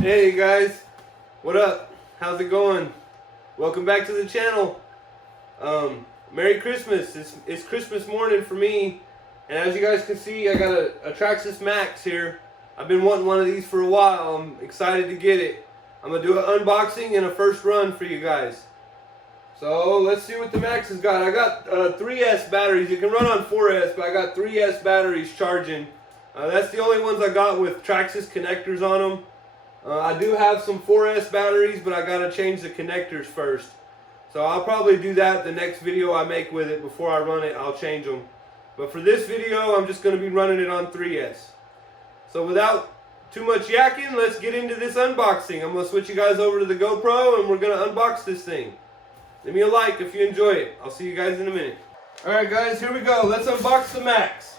Hey guys, what up? How's it going? Welcome back to the channel. Merry Christmas. It's Christmas morning for me, and as you guys can see, I got a Traxxas Max here. I've been wanting one of these for a while. I'm excited to get it. I'm gonna do an unboxing and a first run for you guys. So let's see what the Max has got. I got 3S batteries. You can run on 4S, but I got 3S batteries charging. That's the only ones I got with Traxxas connectors on them. I do have some 4S batteries, but I gotta change the connectors first. So I'll probably do that the next video I make with it. Before I run it, I'll change them. But for this video, I'm just gonna be running it on 3S. So without too much yakking, let's get into this unboxing. I'm gonna switch you guys over to the GoPro and we're gonna unbox this thing. Leave me a like if you enjoy it. I'll see you guys in a minute. Alright guys, here we go. Let's unbox the Max.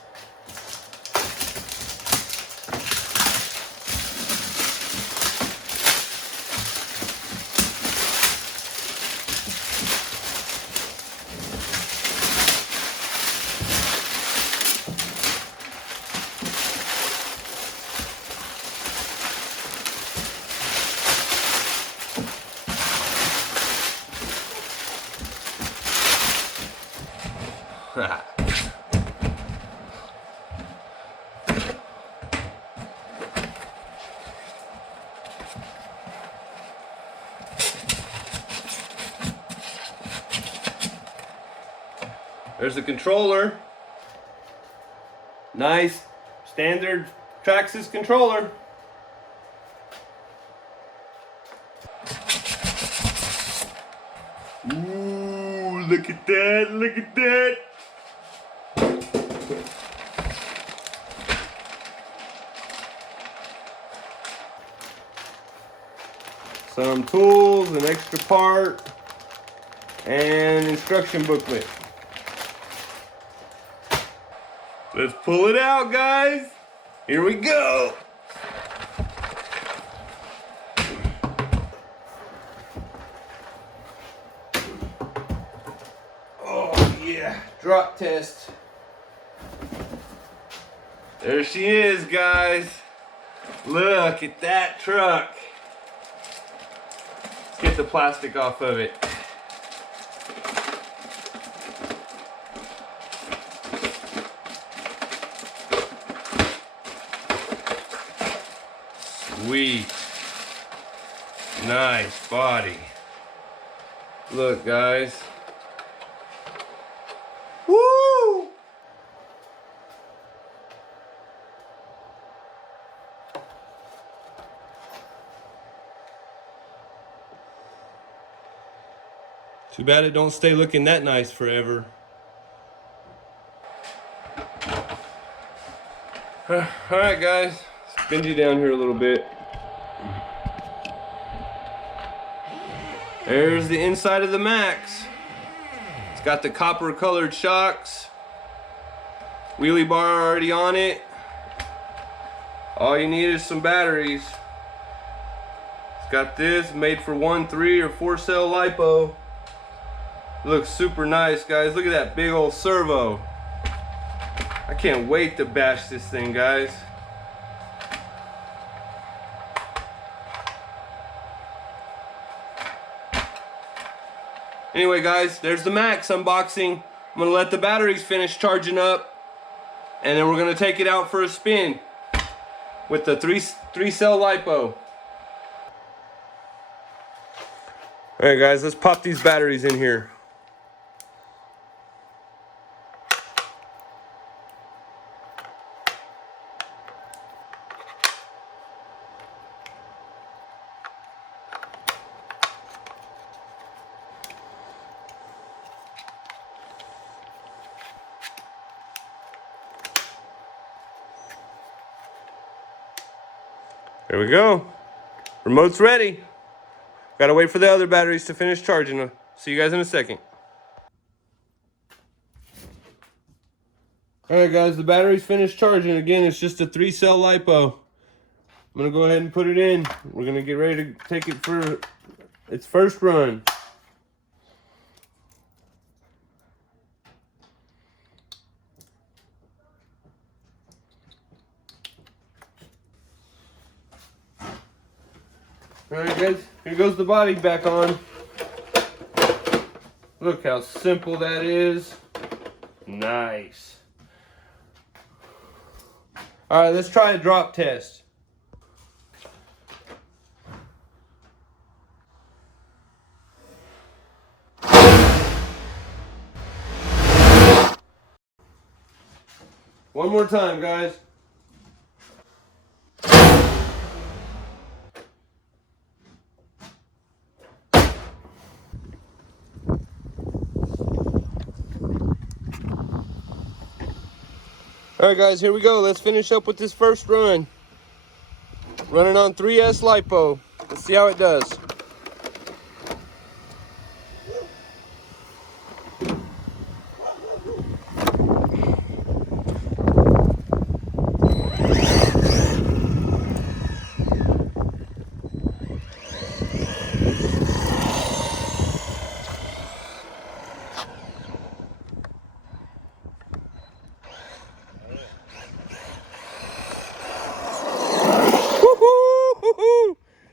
There's the controller. Nice standard Traxxas controller. Ooh, look at that, look at that. Some tools, an extra part, and instruction booklet. Let's pull it out, guys. Here we go. Oh yeah, drop test. There she is, guys. Look at that truck. Let's get the plastic off of it. Sweet. Nice body. Look, guys. Woo! Too bad it don't stay looking that nice forever. Alright guys, spin you down here a little bit. There's the inside of the Max. It's got the copper colored shocks. Wheelie bar already on it. All you need is some batteries. It's got this made for 1, 3, or 4 cell LiPo. Looks super nice, guys. Look at that big old servo. I can't wait to bash this thing, guys. Anyway, guys, there's the Max unboxing. I'm gonna let the batteries finish charging up, and then we're gonna take it out for a spin with the 3 cell LiPo. All right, guys, let's pop these batteries in here. There we go. Remote's ready. Gotta wait for the other batteries to finish charging. See you guys in a second. Alright guys, the battery's finished charging. Again, it's just a 3 cell LiPo. I'm gonna go ahead and put it in. We're gonna get ready to take it for its first run. Alright guys, here goes the body back on. Look how simple that is. Nice. Alright, let's try a drop test. One more time, guys. Alright guys, here we go. Let's finish up with this first run. Running on 3S LiPo. Let's see how it does.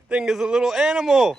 Thing is a little animal.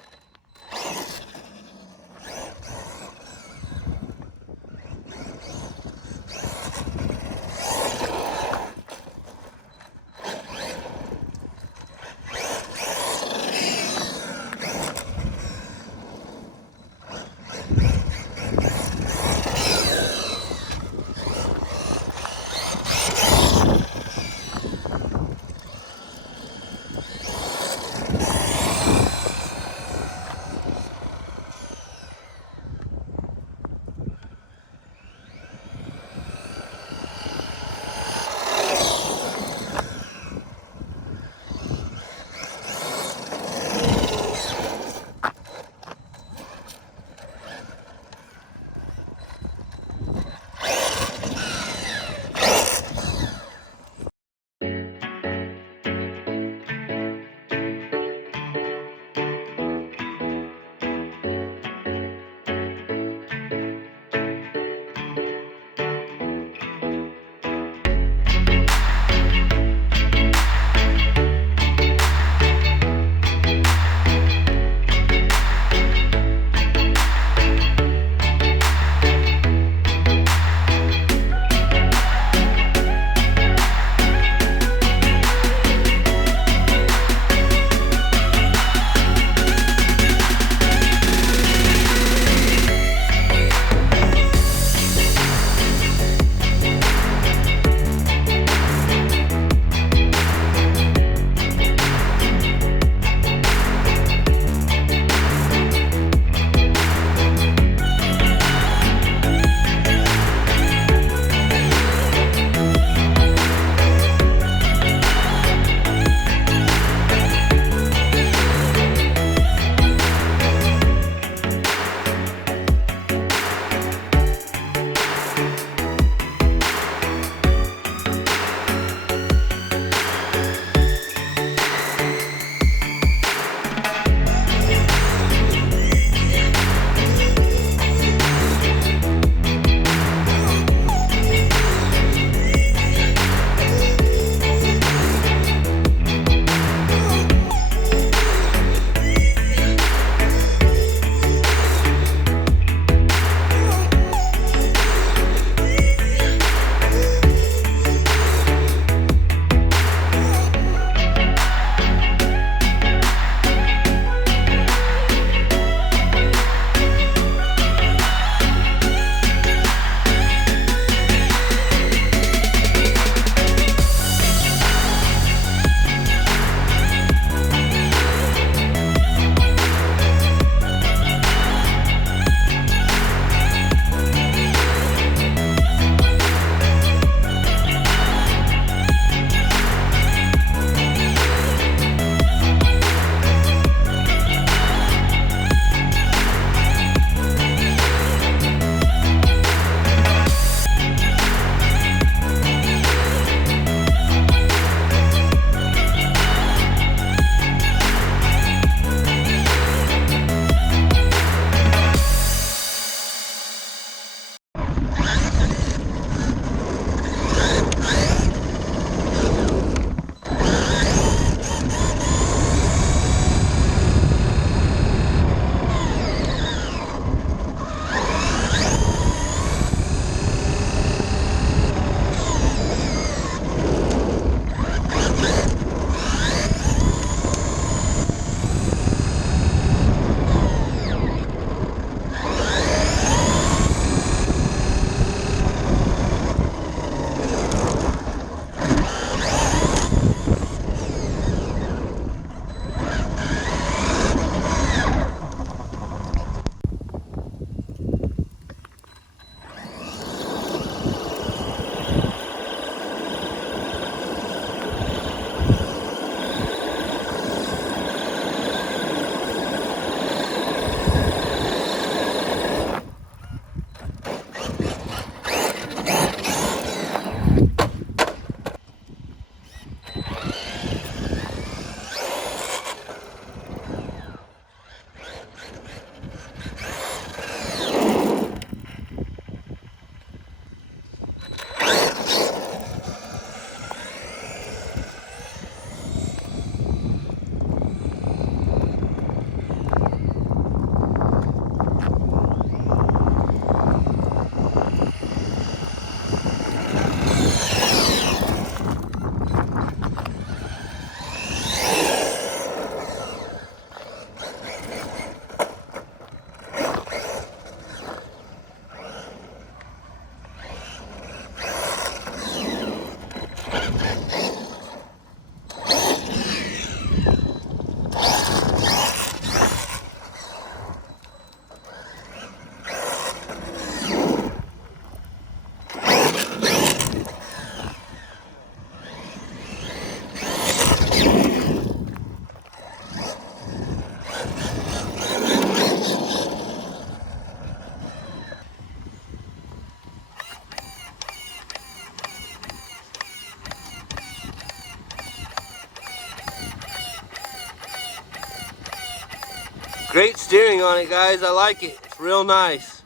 Great steering on it, guys. I like it. It's real nice.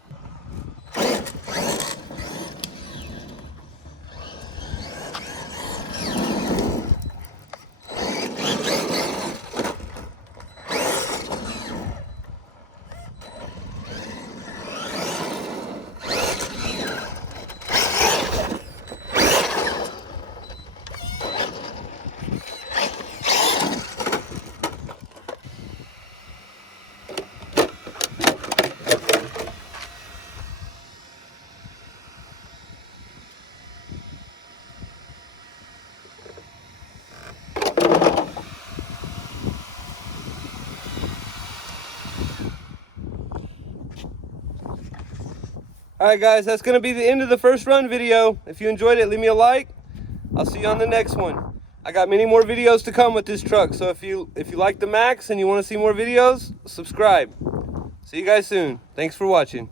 Alright guys, that's going to be the end of the first run video. If you enjoyed it, leave me a like. I'll see you on the next one. I got many more videos to come with this truck, so if you like the Max and you want to see more videos, subscribe. See you guys soon. Thanks for watching.